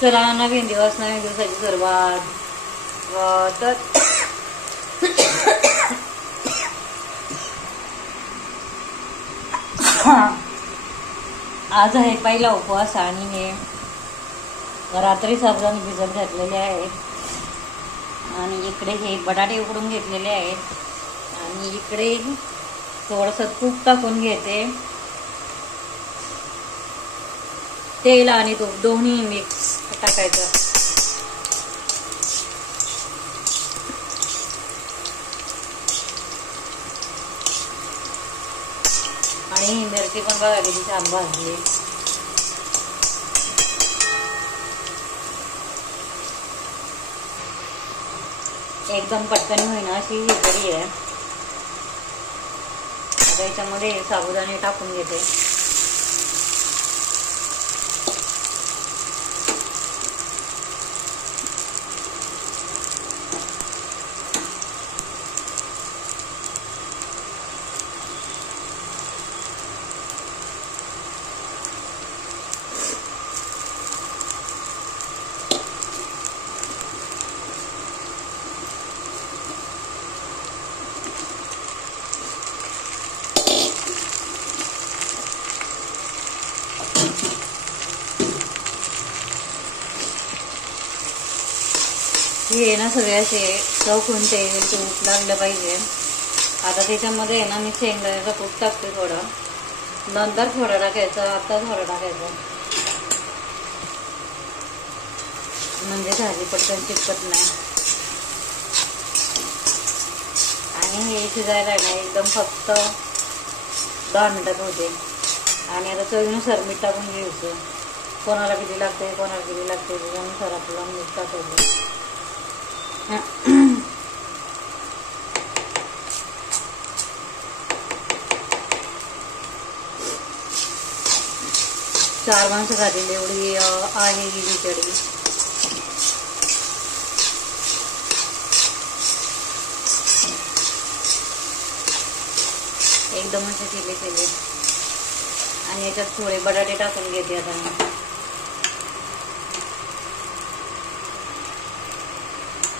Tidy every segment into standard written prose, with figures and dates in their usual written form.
चला नवीन दिवस नवीन दिवसाची सुरुवात. तर आज आहे पहिला उपवास आणि हे रात्री साबुदाणे भिजत घातलेले आहेत आणि इकडे हे बटाटे उकडून घेतलेले आहेत आणि इकडे थोडंसं तूप टाकून घेते. तेल आणि तूप दोन्ही मिक्स टाकायचं. आणि मिरची पण बघा किती छान भाजली. एकदम पटकन होईना अशी ही कढी आहे. आता याच्यामध्ये साबुदाणे टाकून घेते. हे ना सगळे असे चौकून तेल तूप लागलं पाहिजे. आता त्याच्यामध्ये ना मी शेंगदाण्याचं कूट टाकते थोडं, नंतर थोडं टाकायचं, आता थोडं टाकायचं म्हणजे भाजी पटकन चिपकत नाही. आणि हे शिजायला ना एकदम फक्त 10 मिनिटात होते. आणि आता चवीनुसार मीठ टाकून घ्यायचं. कोणाला किती लागते कोणाला किती लागते त्याच्यानुसार आपल्याला मीठ टाकायचं. 4 माणसं खातील एवढी आहे ही खिचडी. एकदम असे केले आणि याच्यात थोडे बटाटे टाकून घेते. आता मी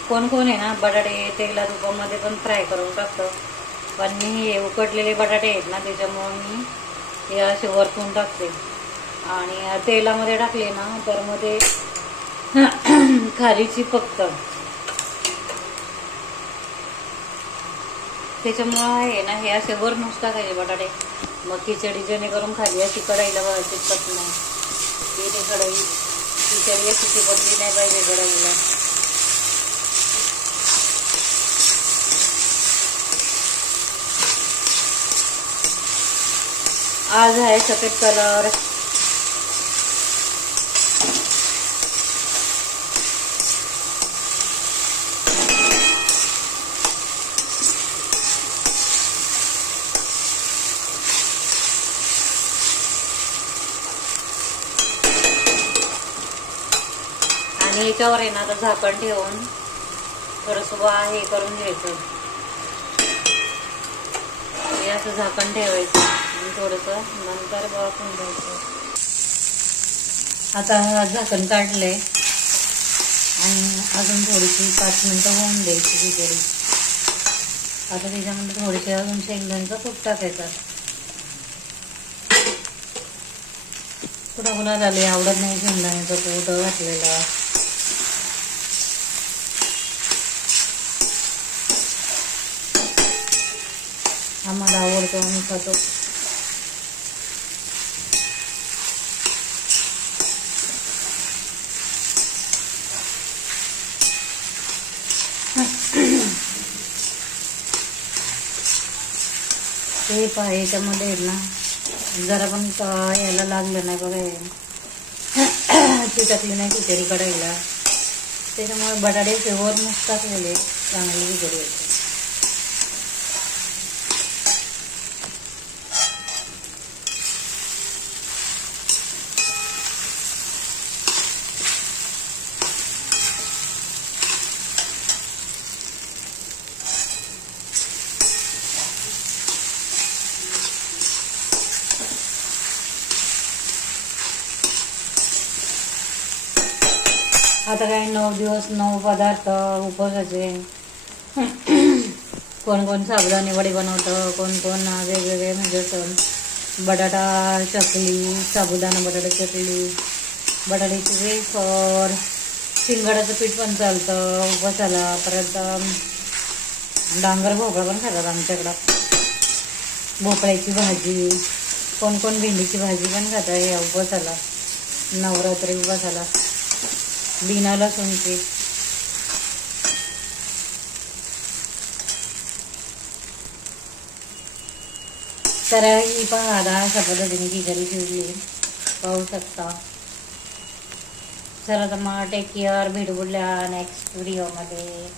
कोण आहे ना बटाटे तेला तुपामध्ये पण फ्राय करून टाकतं, पण मी हे उकडलेले बटाटे आहेत ना त्याच्यामुळं मी हे असे वरतून टाकते. आणि तेलामध्ये टाकले ना तर मग ते खाली चिपकतं. त्याच्यामुळं आहे ना हे असे वरूनच टाकायचे बटाटे. मग खिचडी जेणेकरून खाली अशी कढईला बघा चिपकत नाही. इथे कढई खिचडी अशी चिपकली नाही पाहिजे कढईला. आज आहे सफेद कलर. आणि याच्यावर आहे ना आता झाकण ठेवून थोडंसं हे करून घ्यायचं. हे असं झाकण ठेवायचं आणि थोडंसं नंतर वाफवून घ्यायचं. आता झाकण काढलंय आणि अजून थोडीशी 5 मिनिटं होऊन द्यायची खिचडी. आता त्याच्यामध्ये थोडेसे अजून शेंगदाण्याचं कूट टाकायचं. कुठं झाले आवडत नाही शेंगदाण्याचं कूट घातलेलं. आम्हाला आवडतो आम्ही खातो. ते पहा याच्यामध्ये ना जरा पण याला लागलं नाही बघा, चिटकली नाही खिचडी कढईला. त्याच्यामुळे बटाटे वरूनच टाकलेले चांगली खिचडी होते. आता काय 9 दिवस 9 पदार्थ उपवासाचे. कोण कोण साबुदाणे वडे बनवतं, कोण कोण वेगवेगळे म्हणजे बटाटा चकली, साबुदाणा बटाटा चकली, बटाट्याची वेफर, शिंगाड्याचं पीठ पण चालतं उपवासाला. परत डांगर भोपळा पण खातात आमच्याकडं, भोपळ्याची भाजी, कोण कोण भेंडीची भाजी पण खातात या उपवासाला, नवरात्री उपवासाला, बिना लसूणची. तर ही पण आता अशा पद्धतीने खिचडी शिजली, पाहू शकता. चला तर मग टेक केअर, भेटू पुढल्या नेक्स्ट व्हिडिओमध्ये.